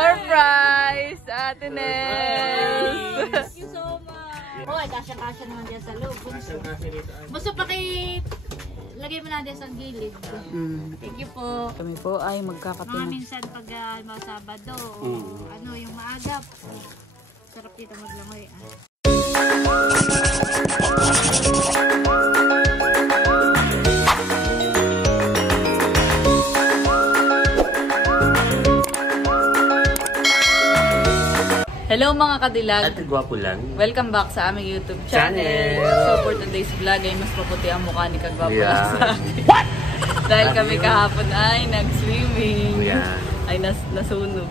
Surprise! Ate Nels! Thank you so much! Oh, kasya-kasya naman dyan sa loob. Basta lagay mo na dyan sa gilid. Thank you po. Kami po ay magkakape Mga na. minsan pag mga Sabado o yung maagap. Sarap dito maglangoy. Hello mga kadilag! At gwapo lang. Welcome back sa aming YouTube channel. So for today's vlog ay mas maputi ang mukha ni Kagwapo lang sa akin. Dahil kami kahapon ay nag-swimming. Ay nasunog.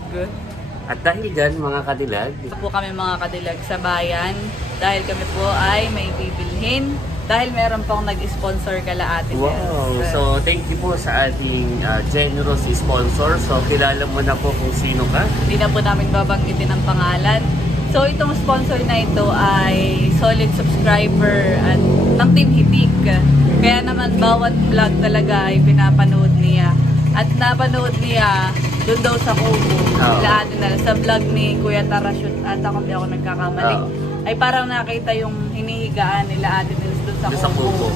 At dahil dyan mga kadilag, Po kami mga kadilag sa bayan. Dahil kami po ay may bibilhin. Dahil meron pong nag-sponsor kala Ate Nels. wow! So thank you po sa ating generous sponsor. So kilala mo na po kung sino ka. Hindi na po namin babanggitin ang pangalan. So itong sponsor na ito ay solid subscriber at ng Team Hitik. Kaya naman bawat vlog talaga ay pinapanood niya. At napanood niya doon daw sa Kubo. Sa vlog ni Kuya Tarashoot at ako nagkakamali. Ay parang nakita yung hinihigaan nila Ate Nels doon sa Kubo.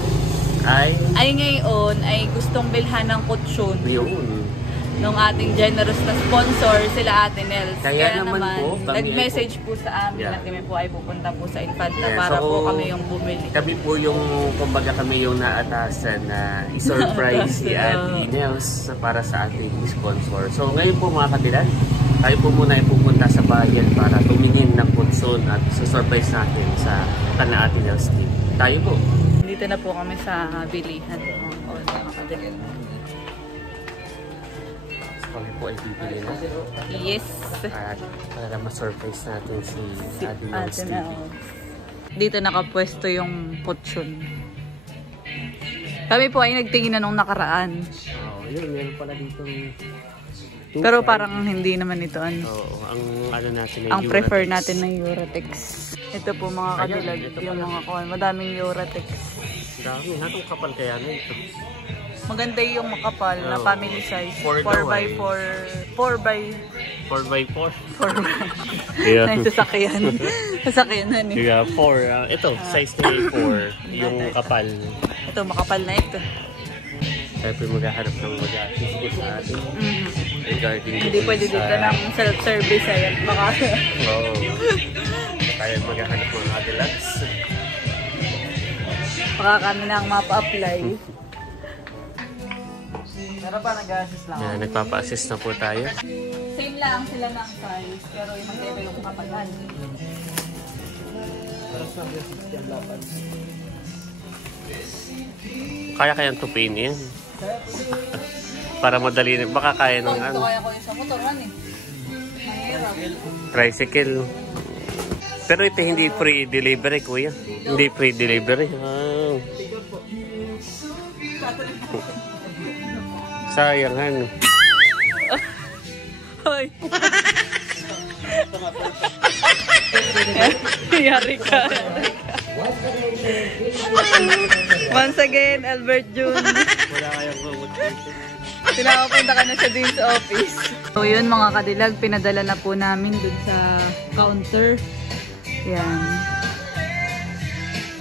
Ay ngayon ay gustong bilhan ng kutsyon. Yun. Nung ating generous na sponsor, sila Ate Nels. Kaya naman po, nag-message po sa amin na kami po ay pupunta po sa Infanta para so, po kami yung bumili. Kami po yung, kumbaga kami yung naatasan na i-surprise si Ate Nels para sa ating sponsor. So ngayon po mga kadilag, tayo po muna ipupunta sa bayan para tumingin ng kutson at surprise natin sa kana Ate Nels team. Tayo po. Dito na po kami sa bilihan. Mga kadilag. Kami po ay bibili na. Yes. At para ma-surprise natin si Ate Nels TV. Dito nakapwesto yung kutsyon. Kami po ay nagtingin na nung nakaraan. Yun, meron pala dito. Pero parang hindi naman ito ang ano natin ang prefer natin ng Eurotex. Ito po mga kadilag, yung mga kuwan. Madaming Eurotex. Dami, hatong kapal kaya na ito. Maganda yung makapal na family size. 4x4. 4x4. Yeah. Na sasakyan. Sasakyan na ni. Yeah, 4. Ito, size na 4. Yung kapal. Ito, makapal na ito. Tayo po maghahanap ng mag-assist ko sa atin. Regarding hindi pwede dito ng self-service. Ayan, baka. Oo. Tayo maghahanap ng Adilax. Baka kami na ang mapa-apply. Pero pa nag-assist lang. Yeah, nagpapa-assist na po tayo. Same lang sila ng size, pero yung magkaiba yung kapagal. Kaya kayang tupin yan. Para madali, baka kaya ng ano. Kaya ko yung sa motor, eh. Mahirap. Tricycle. Pero ito hindi free delivery, kuya. Hindi free delivery. Wow. Sayang, ano. Hoy. Yari ka. Once again, Albert June. Wala kayang robot dito. Pinapapunta ka na siya din sa office. So yun mga kadilag, pinadala na po namin dun sa counter. Yan.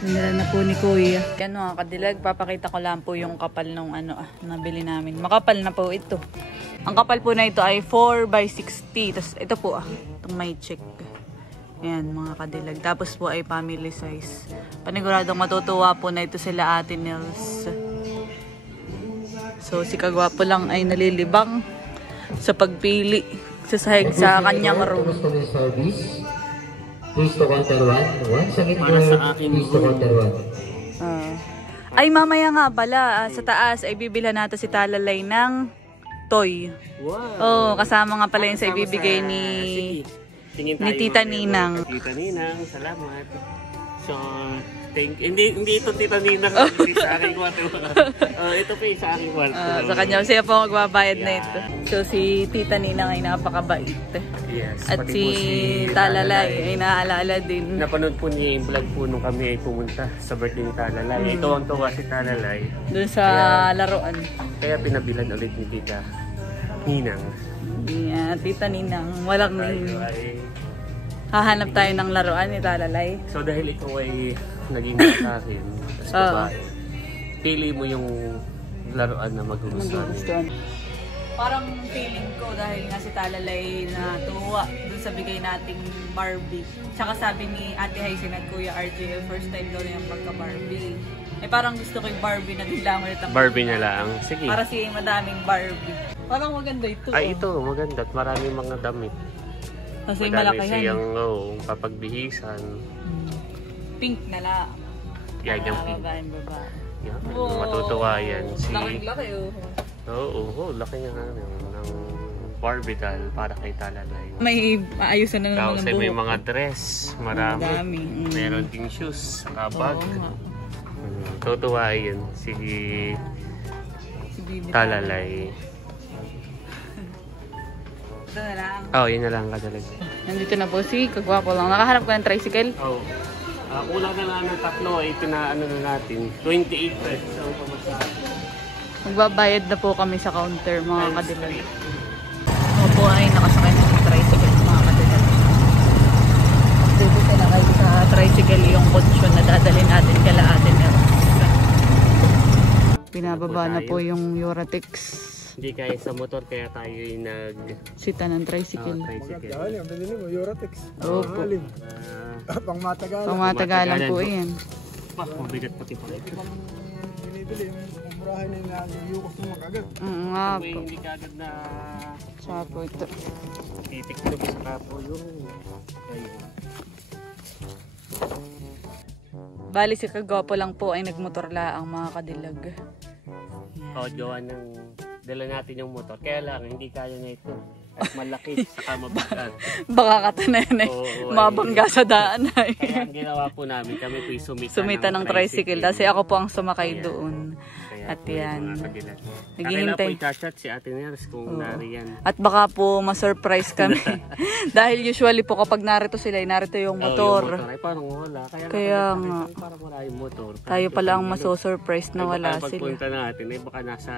Pinadala na po ni Kuya. Yan mga kadilag, papakita ko lang po yung kapal nung nabili namin. Makapal na po ito. Ang kapal po na ito ay 4x60. Tapos ito po itong may check. Ayan mga kadilag. Tapos po ay family size. Paniguradong matutuwa po na ito sila Ate Nels. So si Kagwapo lang ay nalilibang sa pagpili sa sahig sa kanyang room. Please to counter 1. Once again, please to counter 1. Ay mamaya nga pala sa taas ay bibilhan natin si Talalay ng toy. Wow. Kasama nga pala yung sa ibibigay ni Tita Ninang. Tita Ninang, salamat. So, hindi ito Tita Ninang, hindi sa aking kwarto. Ito pa sa aking kwarto. Sa kanya, siya po magbabayad na ito. So, si Tita Ninang ay napakabait. Yes. At si Talalay ay naaalala din. Napanood po niya yung vlog po nung kami ay pumunta sa birthday ni Talalay. Ito ang tuwa si Talalay. Doon sa laruan. Kaya pinabilan ulit ni Tita Ninang. Yan, Tita Ninang. Walang Tayo ay... hahanap tayo ng laruan ni Talalay. So dahil ikaw ay naging sa akin, tapos babae, pili mo yung laruan na magugustuhan. Parang feeling ko dahil nga si Talalay natuwa dun sa bigay nating Barbie. Tsaka sabi ni Ate Hyacin at Kuya RJ, first time daw na yung pagka-Barbie. Eh parang gusto ko yung Barbie na din lang ulit ang Barbie na lang. Sige. para siya madaming Barbie. Parang maganda ito. Ay, ito, maganda. At maraming mga damit. Kasi Madami malaki yan. siyang papagbihisan. Pink na lang. Yan yung pink. Babae. Yan, matutuwa yan. Laki oh. Oo, laki niya ng Barbie doll para kay Talalay. May maayusan na naman Tapos ng ay buhok. may mga dress, marami. Madami. Meron ding shoes, bag. Oo nga. Tutuwa yan si Si Bibi Talalay. Ito na lang. Oh, yun na lang kadalag. Nandito na po si Kagwapo lang. Nakaharap ka ng tricycle? Oh. Kulang na lang ng tatlo ay pinaano na natin. 28 pesos ang pamasahe. Magbabayad na po kami sa counter mga kadilag. Ako po ay nakasakay ng tricycle mga kadilag. Dito sila kayo sa tricycle yung konsyon na dadalhin natin kala atin. Binababa na po yung Uratex. Hindi kaya sa motor kaya tayo yung Sita ng tricycle. tricycle. Dahil yung bilhin mo, Uratex. Opo. Pangmatagalan. Pamatagalan po yan. Mabigat pati pa ito. Binibili, murahin na yung yukos mo kagad. Nga po. Hindi kagad na Tsaka po ito. titik-tik sa kapo yung ayun. Bali si Kagwapo lang po ay nagmotor laang mga kadilag. Gawa ng dala natin yung motor. Kaya lang, hindi kaya na ito. At malaki, saka mabigat. Baka katanan ay mabangga sa daan ay. Kaya ang ginawa po namin, kami po Sumita ng tricycle kasi ako po ang sumakay Ayan. doon. Kaya At po yan. yung mga kadilag. Naghihintay. Kailan po i-chat si Ate Nels kung nariyan. At baka po ma-surprise kami. Dahil usually po kapag narito sila, narito yung motor. Yung motor ay parang wala. Kaya nga. Parang wala yung motor. Tayo pala ang maso-surprise na wala sila. Pagpunta natin, ay baka nasa...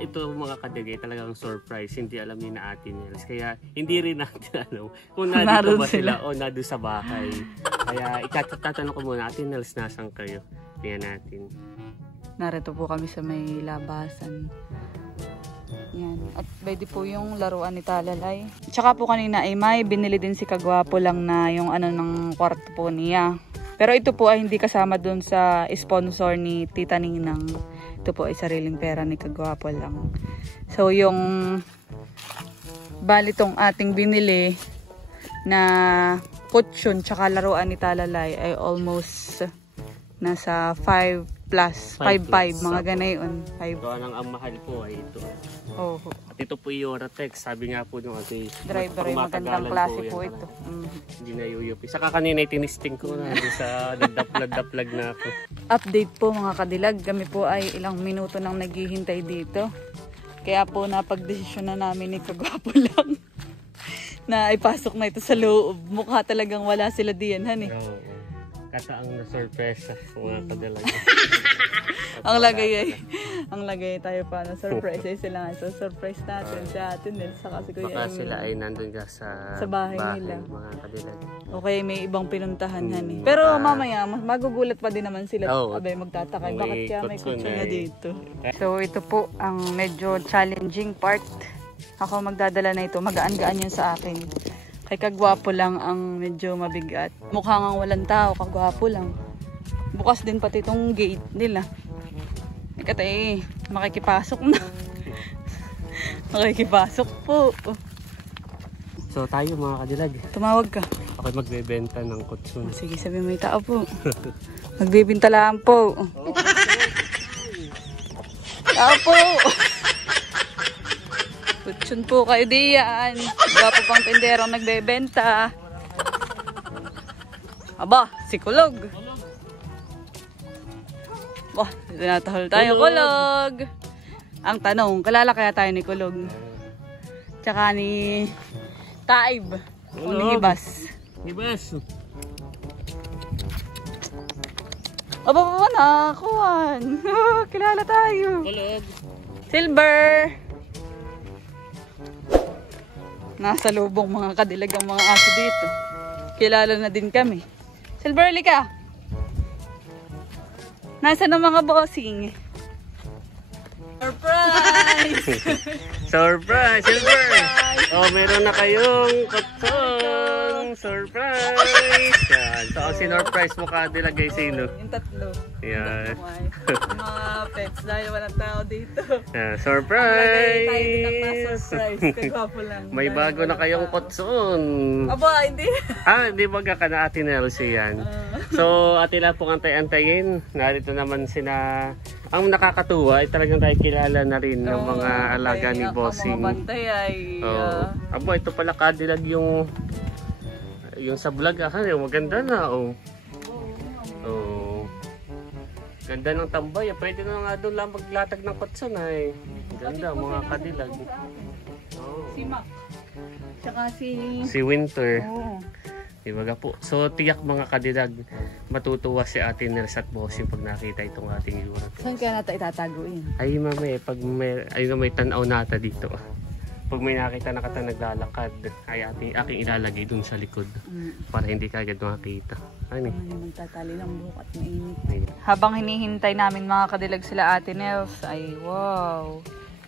ito mga kadigay talagang surprise. Hindi alam ni na Ate Nels. Kaya hindi rin natin alam kung nandito ba sila o nandun sa bahay. Kaya itatanong ko muna, Ate Nels, nasan kayo? Tingnan natin. Narito po kami sa may labasan. Yan. At pwede po yung laruan ni Talalay. Tsaka po kanina ay may binili din si Kagwapo lang na yung ano ng kwarto po niya. Pero ito po ay hindi kasama dun sa sponsor ni Tita Ninang. Ito po ay sariling pera ni Kagwapo lang. So yung bali tong ating binili na kutsyon tsaka laruan ni Talalay ay almost nasa 5 plus, 5.5 mga ganayon. Ito ang mahal po ay ito. Oh. At ito po yung Uratex. Sabi nga po nung ate, Driver ay magandang klase po yan ito. Hindi na yuyupi. Saka kanina tinisting ko na sa nagdaplag na ako. Update po mga kadilag. Kami po ay ilang minuto nang naghihintay dito. Kaya po napagdesisyon na namin ni Kagwapo lang na ipasok na ito sa loob. Mukha talagang wala sila diyan, han eh. Oo. Kataang na surprise mga kadalag. Ang lagay tayo pa na surprise ay sila nga. So surprise natin sa atin din sa kasi Kuya Baka Emil. sila ay nandun ka sa bahay nila. mga kadilag. Okay, may ibang pinuntahan han eh. Pero mamaya, magugulat pa din naman sila. Oo. Abay, magtataka. May Bakit kaya may kutsyon kutsyon na eh. dito? So ito po ang medyo challenging part. Ako magdadala na ito. Magaan-gaan yan sa akin. Kay Kagwapo lang ang medyo mabigat. Mukha nga walang tao, Kagwapo lang. Bukas din pati itong gate nila. Ikatay, makikipasok na. Makikipasok po. So tayo mga kadilag. Tumawag ka. Ako magbebenta ng kutsun. Sige, sabi may tao po. Magbibinta lang po. Tao po. Kutsun po kayo diyan. Gwapo pang tinderong nagbebenta. Aba, si Kulog. Bah, tinatahol tayo, Kulog. Ang tanong, kalala kaya tayo ni Kulog? Tsaka ni Taib. O ni Hibas. Hibas. Aba, nakakuhan. Kilala tayo. Kulog. Silver. Nasa lubong mga kadilag ang mga aso dito. Kilala na din kami. Silverly ka? Nasaan ang mga bossing? Surprise! Surprise! Silver! Oh, meron na kayong kutson! Surprise! Yan. So, ang sinurprise mo kadilag ay sino? Yung tatlo. Yan. Yung mga pets dahil walang tao dito. Yeah, Lagay tayo surprise! din ang surprise. Kagwapo lang. May bago na kayong kutson. Aba, hindi. Hindi baga ka na Ate Nelsie yan. So, atin lang pong antay-antayin. Narito naman sina... Ang nakakatuwa ay talagang tayo kilala na rin ng mga alaga ni Bossing. Ang mga bantay ay... Abo, ito pala kadilag yung sa vlog. Maganda na. Ganda ng tambay. Pwede na nga doon lang maglatag ng kutson ay. Ganda mga kadilag. Si Mac. Tsaka si Winter. Oo. Dibaga po. So tiyak mga kadilag, matutuwa si Ate Nels at Bossing pag nakita itong ating yura. Saan kaya natin itataguin? Ay mami, pag may tanaw nata dito. Pag may nakita na kata naglalakad, ay aking ilalagay dun sa likod. Para hindi kagad makakita. Ano? Magtatali ng buhok at mainit. Habang hinihintay namin mga kadilag sila Ate Nels, ay wow.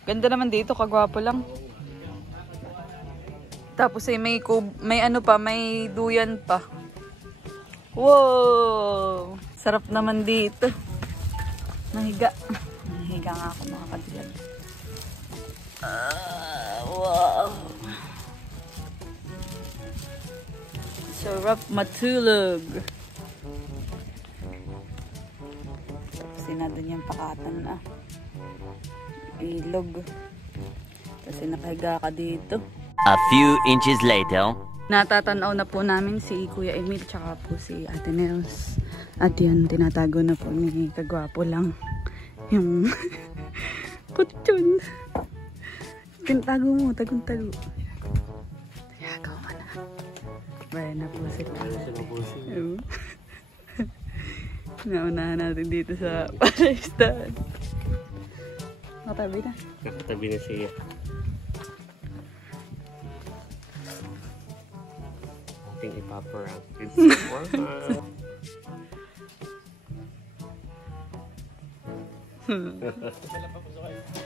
Ganda naman dito, kagwapo lang. Tapos ay may ano pa, may duyan pa. Wow! Sarap naman dito. Nahiga nga ako mga kadilag. Wow! Sarap matulog. Tapos sinadon yung pakatan na. Ilog. Kasi nakahiga ka dito. A few inches later. Natatanaw na po namin si Kuya Emil tsaka po si Ate Nels. At yan, tinatago na po ni kagwapo lang yung kutsun. Tago mo, tagong-tago. Yagaw ka na. Bayan na po sila. Naunahan natin dito sa palaistaan. Nakatabi na. Nakatabi na siya. Ating ipaparang.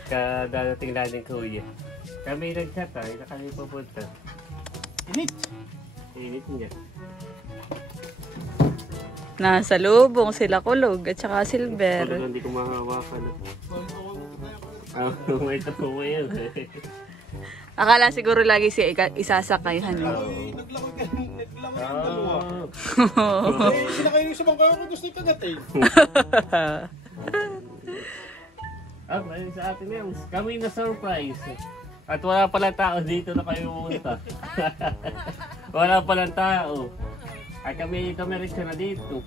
Kadadating natin kuya. Kami nag-chat na kami pupunta. Init niya. Nasa lubong sila Kulog at saka Silver. Pero hindi ko mahawakan. May tapo mo yun. Akala siguro lagi siya isasakay. Sinakay yung sa bangka ko gusto yung kagat eh. Ayun sa atin yan. Kami na surprise. At wala pala tao dito na kayo pumunta. Wala pala tao. Ay kami rin siya na dito.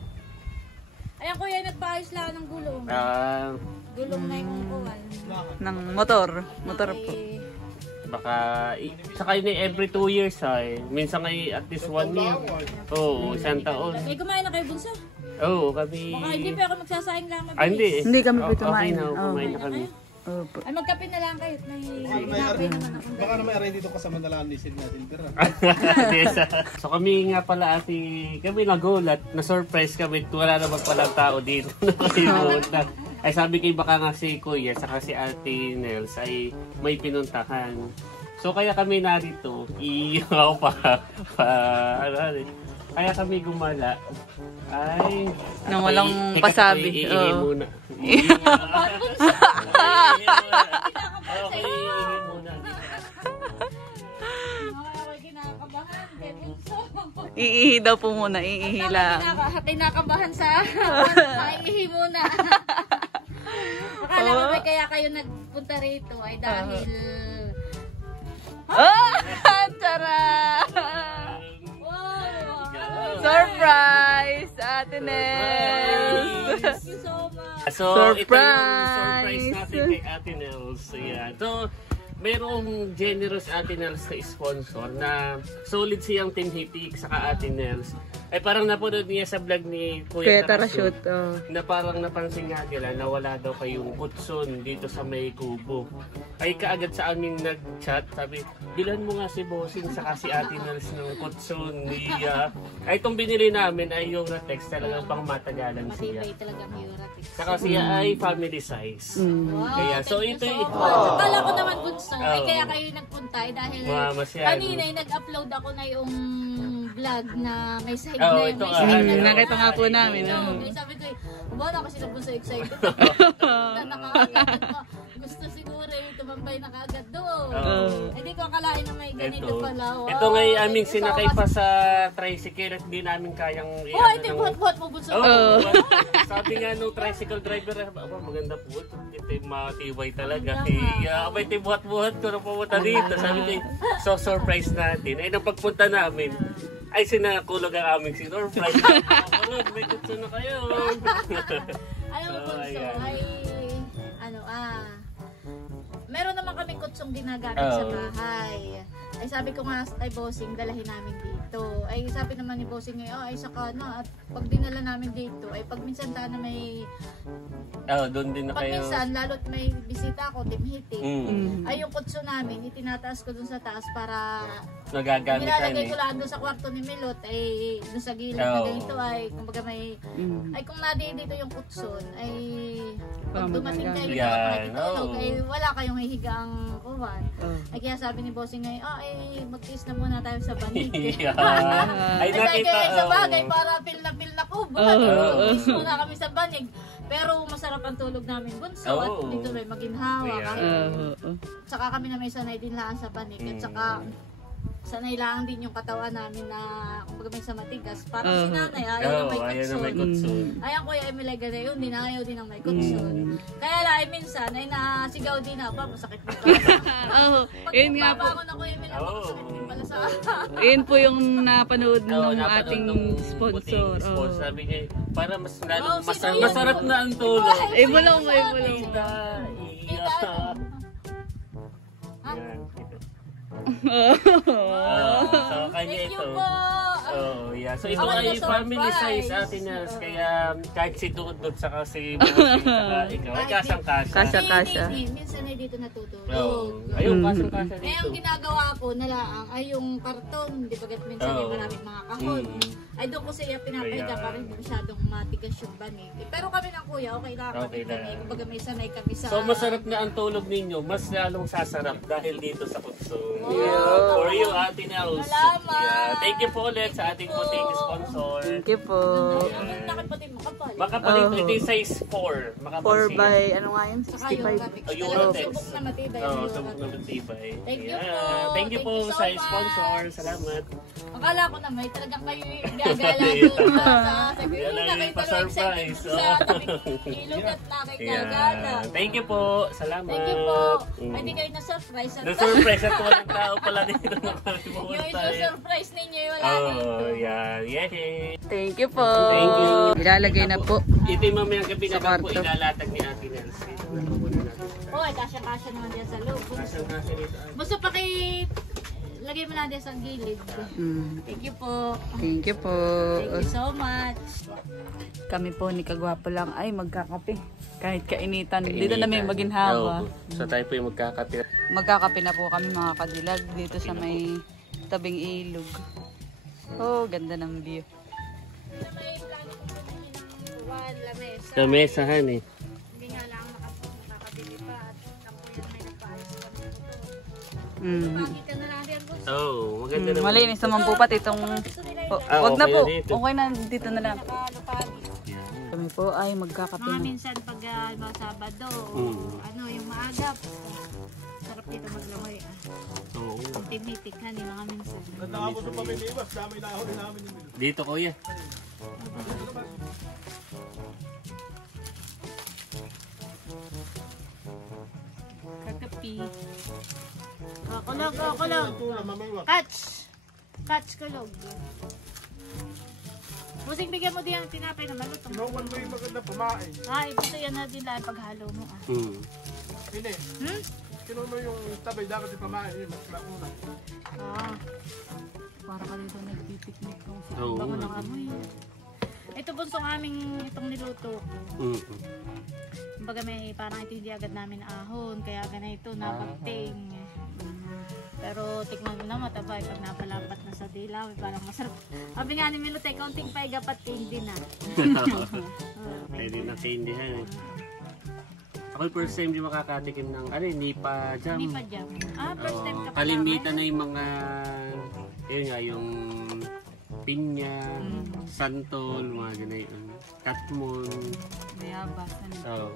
Ayan kuya, nagpaayos lang ng gulong. Gulong na yung kuwan. Ng motor. Motor po. Baka, saka yun every 2 years ay. Minsan ay at least 1 year. Oo, isang taon. May kumain na kayo bunso? Oo, kami... Baka hindi pa ako magsasayang lang. Hindi. Hindi kami po tumain. Okay na, kumain na kami. Opo. Ay magkape na lang kayo. Hinapin naman ako. Baka naman aray dito kasama na lang ni Silver. So kami nga pala kami nagulat, na-surprise kami. Wala naman palang tao dito. Ay sabi kay baka nga si Kuya saka si Ate Nels ay may pinuntahan. So kaya kami narito, kaya kami gumala. Ay, nang walang pasabi. Iihi muna. Iihi daw po muna, iihi lang. Kinakabahan sa iihi muna. Akala ko ba kaya kayo nagpunta rito ay dahil... Tara! Surprise! Ate Nels! Thank you so much. So, ito yung surprise natin kay Ate Nels. Yeah. So, mayroong generous Ate Nels na sponsor na solid siyang Team Hitik saka Ate Nels. Ay parang napanood niya sa vlog ni Kuya Tarashoot. Na parang napansin nga nila na wala daw kayong kutson dito sa may kubo. Ay kaagad sa amin nag-chat, sabi, bilan mo nga si Bossing saka si Ate Nels ng kutson niya. Ay itong binili namin ay yung Ratex, talagang pang matagalan siya. Matibay talaga ang Uratex. Saka siya ay family size. Wow, Kaya so thank ito you so much. Akala ko naman bunso. Ay kaya kayo nagpunta dahil Mamasyan. kanina ay nag-upload ako na yung vlog na may side Oh, na ito may nga. side na. Nakita nga po namin. Ay, sabi ko, wala kasi na bunso excited. Na nakakaagad mo. Gusto siguro tumambay na kaagad doon. Hindi ko akalain na may ganito pala. Wow. Ito nga yung aming sinakay pa sa tricycle at hindi namin kayang Oh, ito yung buhat-buhat mo bunso. Sabi nga nung tricycle driver, maganda po. Ito yung matibay talaga. Kaya ito yung buhat-buhat ko na pumunta dito. Sabi ko, so surprise natin. Ay nang pagpunta namin, ay sinakulog ang aming sinurprise. May kutso na kayo. Alam mo bunso, ay meron naman kaming kutsong ginagamit sa bahay. Ay sabi ko nga ay Bossing, dalahin namin dito. Ay sabi naman ni Bossing ay saka na at pag dinala namin dito ay pag minsan na may doon din na pag kayo. minsan lalo't may bisita ako, team meeting. Ay yung kutso namin itinataas ko dun sa taas para Nagagamit nilalagay ko lang doon sa kwarto ni Milot ay doon sa gilid na ganito ay kumbaga may ay kung dito yung kutson ay pag dumating kayo nakatulog ay wala kayong hihigang kuwan. Ay kaya sabi ni Bossing ngayon ay mag-kiss na muna tayo sa banig. Ay nakita sa bagay para feel na ko. Mag-kiss muna kami sa banig. Pero masarap ang tulog namin bunso at dito rin maginhawa. Saka kami na may sanay din lang sa banig at saka sanay lang din yung katawan namin na kumbaga may sa matigas. Parang si nanay, ayaw na may kutson. Ayan Kuya Emily Ganayon, din ayaw din ang may kutson. Kaya lang, minsan ay nasigaw din na, masakit mo pa. Yun nga po. Pag ako na Kuya Emily, masakit din pala sa Yun po yung napanood ng ating sponsor. Sabi niya, para mas masarap na ang tulog. Bulong. So, kanya Thank you ito. po. So, ito ay family size Ate Nels. Kaya kahit si Dudut saka si Bossing saka ikaw ay kasang-kasa. Kasya. Minsan ay dito natutulog. Ayun, kasang-kasa Eh, dito. ang ginagawa ko na lang ay yung karton, di ba minsan may maraming mga kahon. Ay doon ko siya pinapahiga para hindi masyadong matigas yung banig. Pero kami ng kuya, okay lang kami kami. Kumbaga may sanay kami sa... So masarap na ang tulog ninyo, mas lalong sasarap dahil dito sa kutso. For you, Ate Nels. Salamat! Thank you po ulit sa ating puting sponsor. Thank you po. Ang nakapatid mo kapal. Makapalit ito yung size 4. 4 by, ano nga yun? Saka yung 65. Yung Talagang Rotex. subok na matibay. Subok na matibay. Thank you po. Thank you po Thank you so sa much. sponsor. Salamat. Akala ko naman, talagang kayo gagala doon sa sabi. Yan Na ay kayo talagang pa-surprise. excited sa tabing ilog at nakikagala. Thank you po. Salamat. Thank you po. Ay, di kayo na-surprise. Na-surprise at walang tao pala dito. Yung ito-surprise ninyo, wala dito. Yan. Yay. Thank you po. Thank you. Ilalagay na po. Ito yung mamayang gabi na Sa po kwarto. ilalatag ni Ate Nels. Oh, ay kasya-kasya naman dyan sa loob. Kasang-kasya rito. Basta lagay mo na dyan sa gilid. Thank you po. Thank you po. Thank you so much. Kami po ni Kagwapo lang ay magkakape. Kahit kainitan. Dito na may maginhawa. So tayo po yung magkakape. Magkakape na po kami mga kadilag dito sa may tabing ilog. Oh, ganda ng view. May plano kong bumili ng lamesa. Lamesahan eh. Hindi nga lang nakakabili pa. At ako yung may nagpaayos kami nito. Mm. Makita na lang yan, boss. Maganda naman. Malinis naman po pati itong... Gusto nila yung Wag na okay po. na dito. Okay na dito na lang. nakalupagi. Kami po ay magkakape Mga na. minsan pag Sabado, yung maaga po. Sarap dito maglamay. Ang timitik ha, ni mga minsan. Natapos pa may liwas, dami na ako din namin yung Dito kuya. Kakapi. Kulog. Catch, kulog. Busing bigyan mo din ang tinapay na malutong. Noon mo yung maganda pumain. Ito yan na din lang paghalo mo. Hindi. Kinuha mo yung tabay, dapat yung pamain. Yung mas makuna. para ka dito nagpipiknik kung sa Oo. bango ng amoy. Ito bunsong aming itong niluto. Kumbaga may parang hindi agad namin ahon, kaya ganito napagting. Pero tikman mo na matabay pag napalapat na sa dilaw, parang masarap. Sabi nga ni Milote, kaunting paigapat hindi na. Pwede na kaindihan eh. Ako first time di makakatikim ng nipa jam. Nipa jam. First time ka pa Kalimitan na yung mga, yun nga, yung pinya, santol, mga ganyan. Katmon. Mayabas. Oo.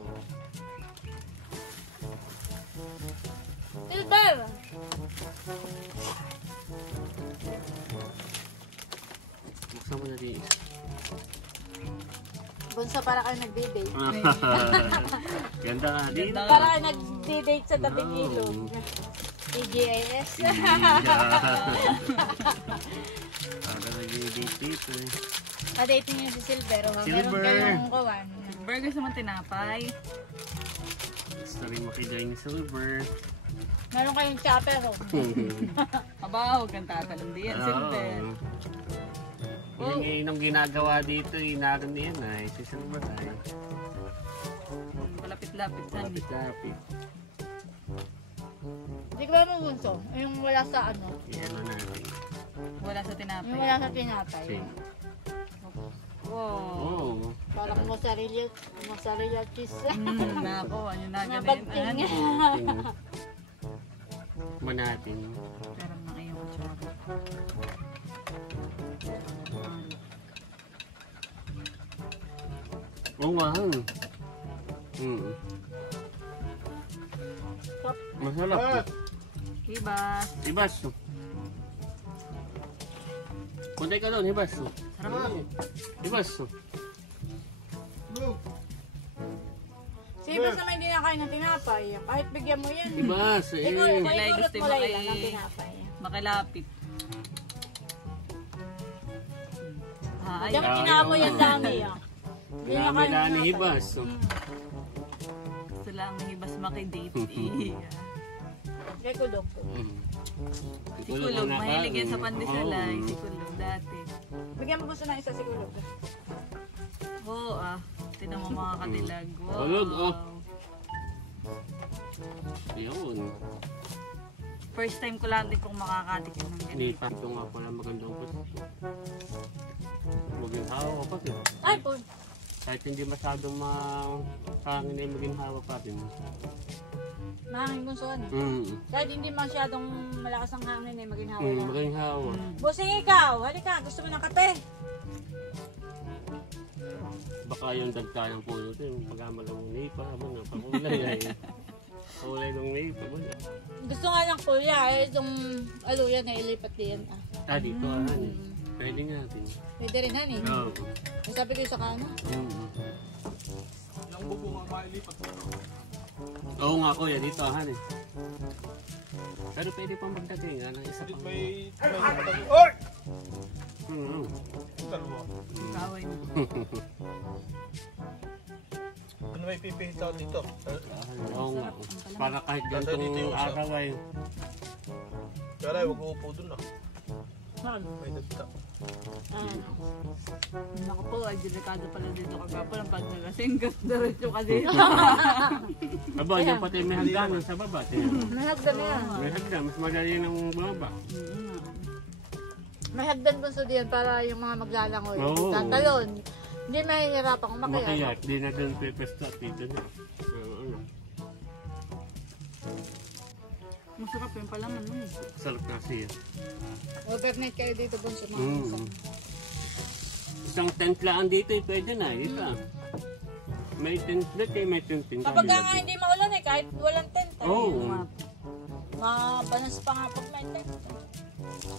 Silver! Buksan mo na din. Bunso, para kayo nagdi-date. Ganda nga din. Para kayo nagdi-date sa tabing ilog. TGIS. Para nag-date dito eh. Pa-date niyo si Silver. Silver! Meron kayong kuwan. Burgers naman tinapay. Gusto rin makijoin ni Silver. Meron kayong chopper. Aba, huwag kang tatalong diyan, Silver. Yung inong ginagawa dito, inaran niya na si Silver ay. Malapit-lapit sa Lapit-lapit. Hindi ko ba mo bunso? Yung wala sa ano? Iyan na natin. Wala sa tinapay. Yung wala sa tinapay. Sige. Wow. Oh. Parang mozzarella cheese. Nako, ano na ganun. Nabagting. Manatin. Pero na iyong kutsara. Oo nga. Masarap. Hibas. Hibas. Kuntay ka doon, hibas. Sarap. Hibas. Si Ibas naman hindi na kain ng tinapay. Kahit bigyan mo yan. Hibas. Ikaw, Wala, ikurot gusto mo mo lang kay- yan ng tinapay. Makilapit. Ay, Diyan mo tinamo yan dami. Hindi na Dami kain na ng ni tinapay. hibas. gusto lang ng hibas makidate. Kay Kulog. Si Kulog, mahilig yan sa pandesalay. Si Kulog dati. Bigyan mo gusto ng isa si Kulog. Oo tinan mo mga kadilag. Wow. Kulog, oh. Yun. First time ko lang din kung makakatikim ng ganito. Nipa. Ito nga pala magandang posisyon. Maging hawa pa rin. Ay po. Kahit hindi masyadong hangin ay maging hawa pa rin. Mahangin bunso ano. Kahit hindi masyadong malakas ang hangin ay maginhawa lang. Maging hawa. Busing ikaw, halika, gusto mo ng kape? Baka yung dagta ng puno ito, yung pagkamalang nipa, habang napakulay ay kulay ng nipa. Gusto nga ng kuya, itong aluyan na ilipat din. Dito hani. Pwede nga natin. Pwede rin hani. Oo. Sabi ko sa kana. Yung bubong ang mailipat mo. Oo nga kuya, dito hani. Pero pwede pang magdagay nga ng isa pang. May Oy! Dalawa. Kaway mo. Ano may pipihit ako dito? Oo nga. Para kahit ganitong araw ay. Kaya huwag uupo dun ah. May dagta. Naku po, ay delikado pala dito kagapon ang pag nagasing diretso ka dito. Aba, yung pati may hagdanan sa baba. May hagdan na yan. May hagdan, mas madali ng baba. May hagdan bunso diyan para yung mga maglalangoy. Oo. Tatalon. Hindi mahihirapan kung makiyat. Makiyat, di na doon pipesto at dito na. Masarap yung palaman mo. Sarap na siya. Overnight kayo dito bunso mga bunso. Isang tent lang dito, pwede na. Dito. May tent dito, may tent din. Kapag nga hindi maulan eh, kahit walang tent. Oo. Mabanas pa nga pag may tent.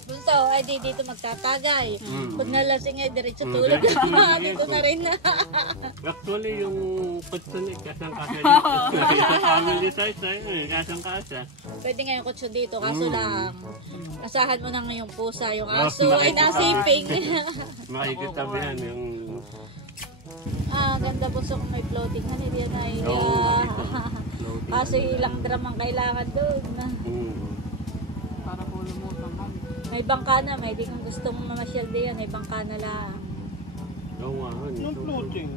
Bunso, ay di dito magtatagay. Pag nalasing ay diretso tulog. Dito na rin na. Actually, yung kutsun eh, kasang-kasa dito. Family size ay kasang-kasa. Pwede nga yung kutso dito, kaso lang asahan mo na ngayong pusa, yung aso ay nasiping. Makikitabihan yung... Ganda bunso kung may floating. Ano yan ay... Kaso ilang drum ang kailangan doon. Para po lumutang kami. May bangka na, may di kung gustong mamasyal diyan, may bangka na lang. Gawahan. Nung floating.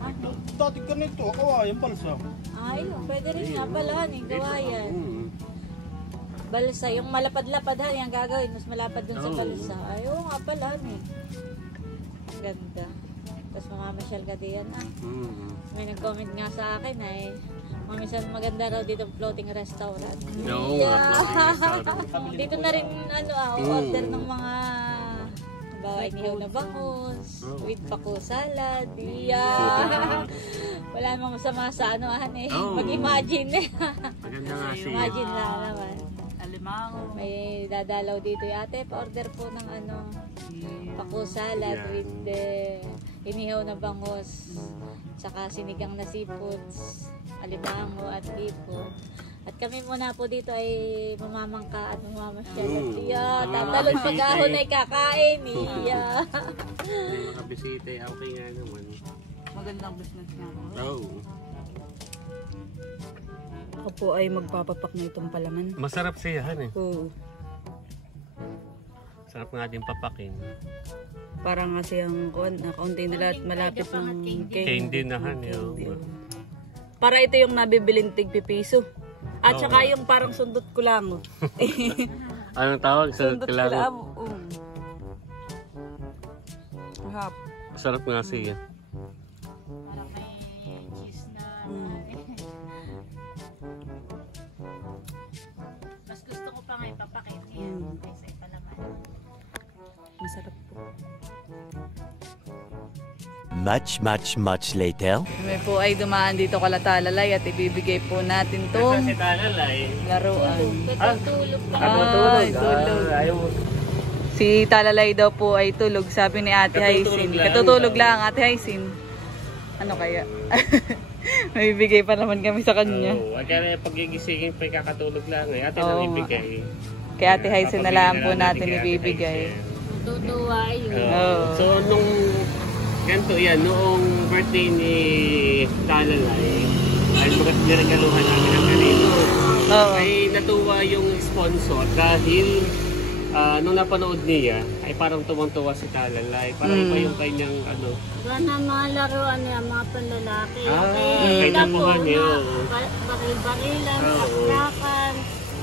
Ah, Dati ganito, kawayan balsa. ayun, pwede rin nga pala, gawayan. Balsa, yung malapad-lapad yung gagawin, mas malapad dun sa balsa. Ayaw nga pala, Ganda. Tapos mamamasyal ka diyan, May nag-comment nga sa akin mamisan maganda raw dito floating restaurant. Oo, floating Dito na rin, order ng mga bawa inihaw na bangus, with pako salad. Wala namang masama sa mag-imagine. Maganda nga siya. Imagine lang naman. Alimango. May dadalaw dito ate, pa-order po ng pako salad with inihaw na bangus, saka sinigang na seafoods, alimango at hipon. At kami muna po dito ay mamamangka at mamamasyal. Tatalon pag-ahon ay kakain. Hindi makabisita, okay nga naman. Magandang business nga. Ako po ay magpapapak na itong palaman. Masarap siyahan Oo. Sarap nga din papakin. Parang kasi ang kaunti nila at malapit ng Candy na Para ito yung nabibiling tig-pipiso. At saka yung parang sundot ko lang. Anong tawag? Sundot ko lang. Sarap nga siya. Parang may cheese na. Mas gusto ko pa nga ipapakit kaysa ipalaman. Masarap po. Much later. Kami po ay dumaan dito kala Talalay at ibibigay po natin tong Si Talalay. laruan. Tulog pa. Ay, tulog. Si Talalay daw po ay tulog, sabi ni Ate Haisin. Katutulog lang, Ate Haisin. Ano kaya? May bigay pa naman kami sa kanya. Kaya pagigisingin pa kakatulog lang Ate lang ibigay. Kaya Ate Haisin na lang po natin ibibigay. Tutuwa yun. So nung ganito noong birthday ni Talalay ay niragaluhan namin ang ganito. Ay natuwa yung sponsor dahil nung napanood niya ay parang tumang-tuwa si Talalay. Parang iba yung kanyang Gana mga laruan niya, mga panlalaki. Kaya nakuhan niya. Baril-barilan, sakrakan.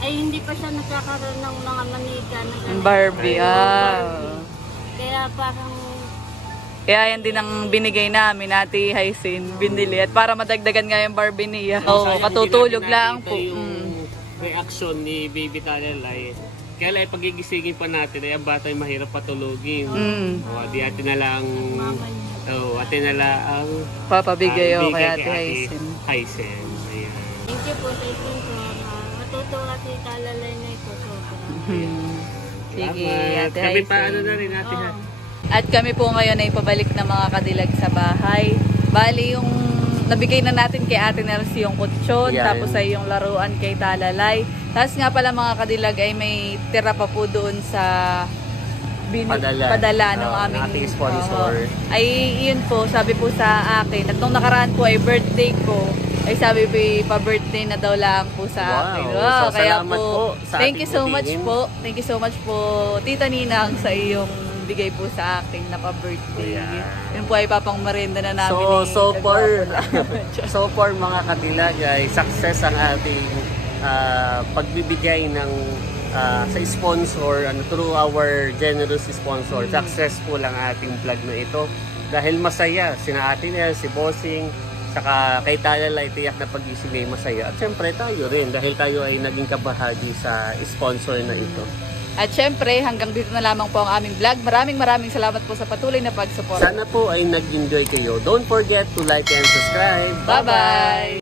Ay hindi pa siya nagkakaroon ng mga manika. Barbie, Kaya parang kaya yan din ang binigay namin, Ate Haisin, binili. At para madagdagan nga yung Barbie niya. Katutulog lang po. Yung reaction ni Baby Talalay. Kaya lang pagigisingin pa natin ay ang bata ay mahirap patulugin. Di atin na lang atin na lang papabigay kay Ate Haisin. thank you po sa isin ko. Matutuwa si Talalay na ito. Sige, Ate Kami Haisin. pa na rin natin At kami po ngayon ay pabalik na mga kadilag sa bahay. Bali yung nabigay na natin kay Ate Nercy yung kutsyon, tapos ay yung laruan kay Talalay. Tapos nga pala mga kadilag ay may tira pa po doon sa padala ng aming sponsor. Ay yun po, sabi po sa akin. At nung nakaraan po ay birthday ko, ay sabi po pa-birthday na daw lang po sa akin. So, kaya salamat po sa thank you so ating much po. Thank you so much po, Tita Ninang, sa iyong bigay po sa akin na pa-birthday. Yun po ay papang merienda na namin. So far mga kadilag ay success ang ating pagbibigay ng sa sponsor through our generous sponsor. Successful ang ating vlog na ito dahil masaya sina Ate Nel, si Bossing, saka kay Talalay, tiyak na pag-ising ay masaya. At syempre tayo rin dahil tayo ay naging kabahagi sa sponsor na ito. At syempre, hanggang dito na lamang po ang aming vlog. Maraming salamat po sa patuloy na pag-support. Sana po ay nag-enjoy kayo. Don't forget to like and subscribe. Bye-bye!